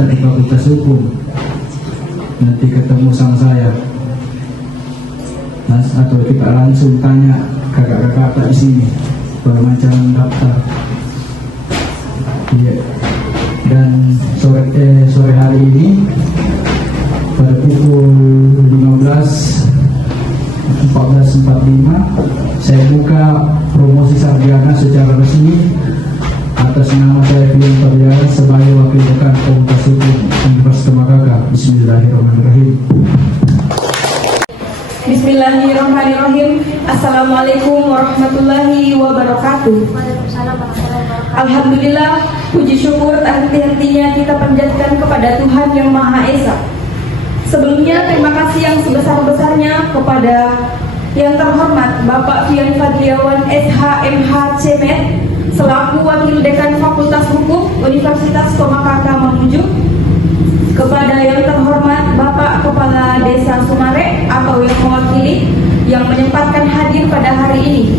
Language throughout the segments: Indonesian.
data di Fakultas Hukum. Nanti ketemu sama saya, atau kita langsung tanya kakak-kakak di sini macam daftar. Iya. Dan sore hari ini pada pukul 14.45 saya buka promosi sarjana secara resmi atas nama saya Fian Fabian sebagai Wakil Dekan Fakultas Hukum Universitas Tembagapura. Bismillahirrahmanirrahim. Bismillahirrahmanirrahim. Assalamualaikum warahmatullahi wabarakatuh. Alhamdulillah, puji syukur tak henti-hentinya kita panjatkan kepada Tuhan Yang Maha Esa. Sebelumnya terima kasih yang sebesar-besarnya kepada yang terhormat Bapak Fian Fadliawan SH.MH Cemet selaku Wakil Dekan Fakultas Hukum Universitas Tembagapura Mamuju, kepada yang terhormat Bapak Kepala Desa Sumare atau yang mewakili yang menyempatkan hadir pada hari ini,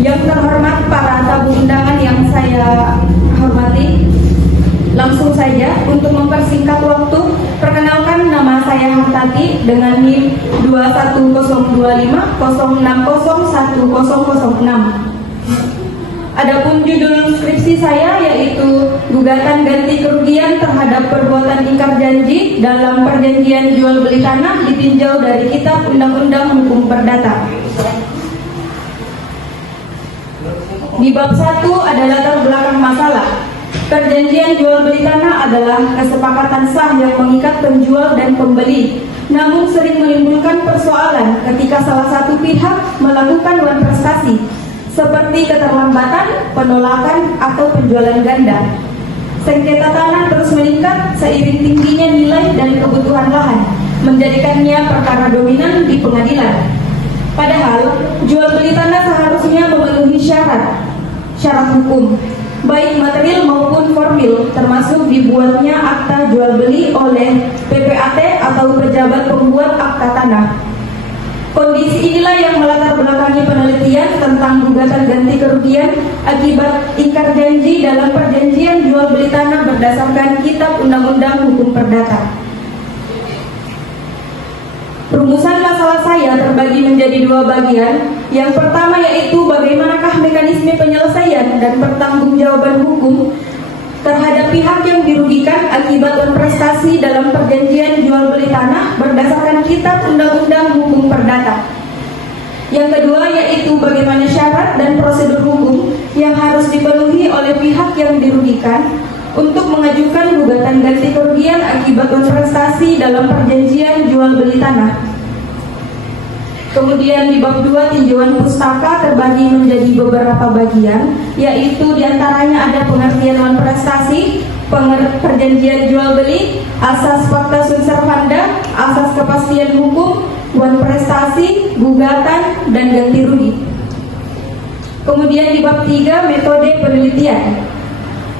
yang terhormat para tamu undangan yang saya hormati. Langsung saja untuk mempersingkat waktu, perkenalkan nama saya Hartati dengan NIM 21025060106. Adapun judul skripsi saya yaitu gugatan ganti kerugian terhadap perbuatan ingkar janji dalam perjanjian jual beli tanah ditinjau dari Kitab Undang-Undang Hukum Perdata. Di bab 1 ada latar belakang masalah. Perjanjian jual beli tanah adalah kesepakatan sah yang mengikat penjual dan pembeli, namun sering menimbulkan persoalan ketika salah satu pihak melakukan wan prestasi seperti keterlambatan, penolakan, atau penjualan ganda. Sengketa tanah terus meningkat seiring tingginya nilai dan kebutuhan lahan, menjadikannya perkara dominan di pengadilan. Padahal, jual beli tanah seharusnya memenuhi syarat hukum, baik material maupun formil, termasuk dibuatnya akta jual beli oleh PPAT atau pejabat pembuat akta tanah. Kondisi inilah yang melatar belakangi penelitian tentang gugatan ganti kerugian akibat ingkar janji dalam perjanjian jual beli tanah berdasarkan Kitab Undang-Undang Hukum Perdata. Rumusan masalah saya terbagi menjadi dua bagian. Yang pertama yaitu bagaimanakah mekanisme penyelesaian dan pertanggungjawaban hukum terhadap pihak yang dirugikan akibat prestasi dalam perjanjian jual beli tanah berdasarkan Kitab Undang-Undang Hukum Perdata. Yang kedua yaitu bagaimana syarat dan prosedur hukum yang harus dipenuhi oleh pihak yang dirugikan untuk mengajukan gugatan ganti kerugian akibat prestasi dalam perjanjian jual beli tanah. Kemudian di bab 2 tinjauan pustaka terbagi menjadi beberapa bagian, yaitu diantaranya ada pengertian wan prestasi, perjanjian jual beli, asas fakta sunt servanda, asas kepastian hukum, wan prestasi, gugatan, dan ganti rugi. Kemudian di bab 3 metode penelitian.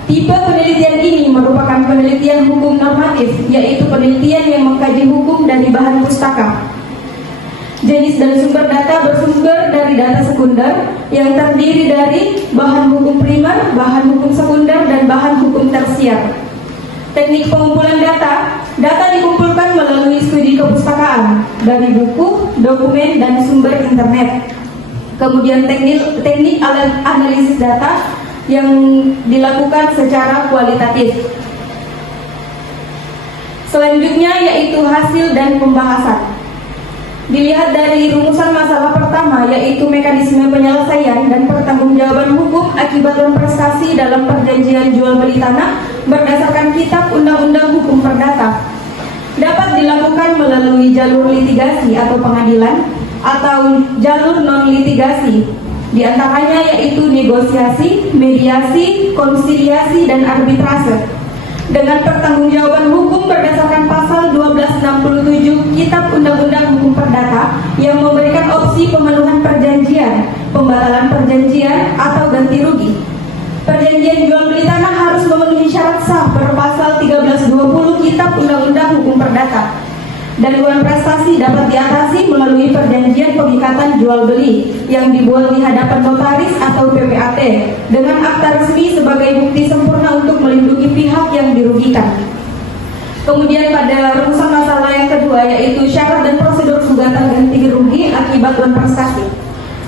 Tipe penelitian ini merupakan penelitian hukum normatif, yaitu penelitian yang mengkaji hukum dari bahan pustaka. Jenis dan sumber data bersumber dari data sekunder yang terdiri dari bahan hukum primer, bahan hukum sekunder, dan bahan hukum tersier. Teknik pengumpulan data dikumpulkan melalui studi kepustakaan dari buku, dokumen, dan sumber internet. Kemudian teknik analisis data yang dilakukan secara kualitatif. Selanjutnya yaitu hasil dan pembahasan. Dilihat dari rumusan masalah pertama yaitu mekanisme penyelesaian dan pertanggungjawaban hukum akibat prestasi dalam perjanjian jual beli tanah berdasarkan Kitab Undang-Undang Hukum Perdata, dapat dilakukan melalui jalur litigasi atau pengadilan atau jalur non litigasi. Di antaranya yaitu negosiasi, mediasi, konsiliasi, dan arbitrase. Dengan pertanggungjawaban hukum berdasarkan pasal 1267 Kitab Undang-Undang Hukum Perdata yang memberikan opsi pemenuhan perjanjian, pembatalan perjanjian, atau ganti rugi. Perjanjian jual beli tanah harus memenuhi syarat sah per pasal 1320 Kitab Undang-Undang Hukum Perdata. Dan wan prestasi dapat diatasi melalui perjanjian pengikatan jual beli yang dibuat di hadapan notaris atau PPAT dengan akta resmi sebagai bukti sempurna untuk melindungi pihak yang dirugikan. Kemudian pada rumusan masalah yang kedua yaitu syarat dan prosedur gugatan ganti rugi akibat non prestasi.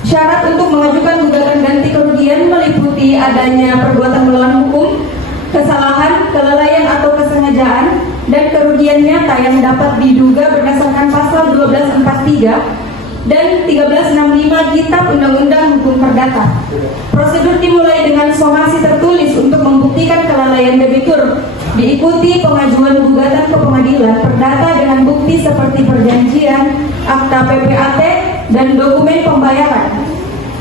Syarat untuk mengajukan gugatan ganti kerugian meliputi adanya perbuatan melawan hukum, kesalahan, kelalaian atau kesengajaan, dan kerugian nyata yang dapat diduga berdasarkan pasal 1243 dan 1365 Kitab Undang-Undang Hukum Perdata. Prosedur dimulai dengan somasi tertulis untuk membuktikan kelalaian debitur, diikuti pengajuan gugatan ke pengadilan perdata dengan bukti seperti perjanjian, akta PPAT, dan dokumen pembayaran.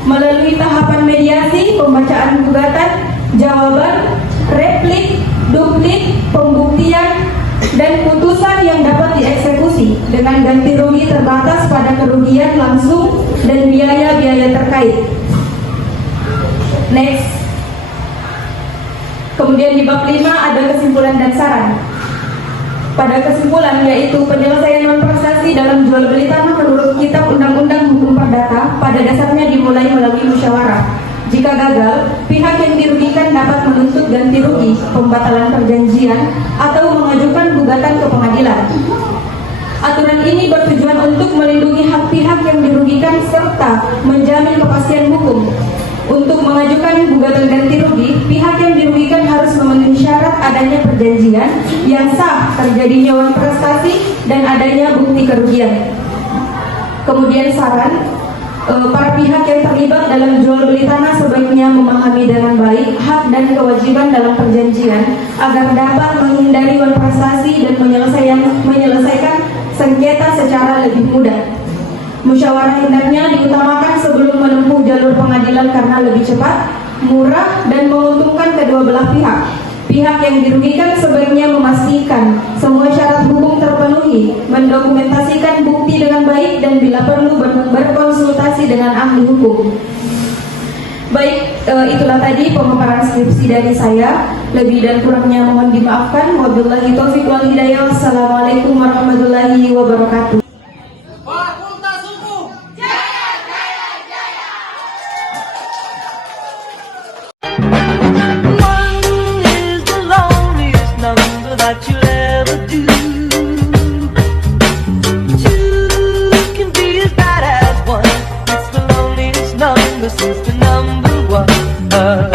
Melalui tahapan mediasi, pembacaan gugatan, jawaban, replik, duplik, pembuktian, dan putusan yang dapat dieksekusi dengan ganti rugi terbatas pada kerugian langsung dan biaya-biaya terkait. Next. Kemudian di bab 5 ada kesimpulan dan saran. Pada kesimpulan yaitu penyelesaian non prestasi dalam jual beli tanah menurut Kitab Undang-Undang Hukum Perdata pada dasarnya dimulai melalui musyawarah. Jika gagal, pihak yang dirugikan dapat menuntut ganti rugi, pembatalan perjanjian, atau mengajukan gugatan ke pengadilan. Aturan ini bertujuan untuk melindungi hak pihak yang dirugikan serta menjamin kepastian hukum. Untuk mengajukan gugatan ganti rugi, pihak yang dirugikan harus memenuhi syarat adanya perjanjian yang sah, terjadinya wan prestasi, dan adanya bukti kerugian. Kemudian saran, para pihak yang terlibat dalam jual beli tanah sebaiknya memahami dengan baik hak dan kewajiban dalam perjanjian agar dapat menghindari wan prestasi dan menyelesaikan sengketa secara lebih mudah. Musyawarah hendaknya diutamakan sebelum menempuh jalur pengadilan karena lebih cepat, murah, dan menguntungkan kedua belah pihak. Pihak yang dirugikan sebaiknya memastikan semua syarat hukum terpenuhi, mendokumentasikan bukti dengan baik, dan bila perlu berkonsultasi dengan ahli hukum. Baik, itulah tadi pemaparan skripsi dari saya. Lebih dan kurangnya mohon dimaafkan. Wabillahi taufiq wal hidayah. Wassalamualaikum warahmatullahi wabarakatuh. That you'll ever do. Two can be as bad as one. It's the loneliest number since the number one.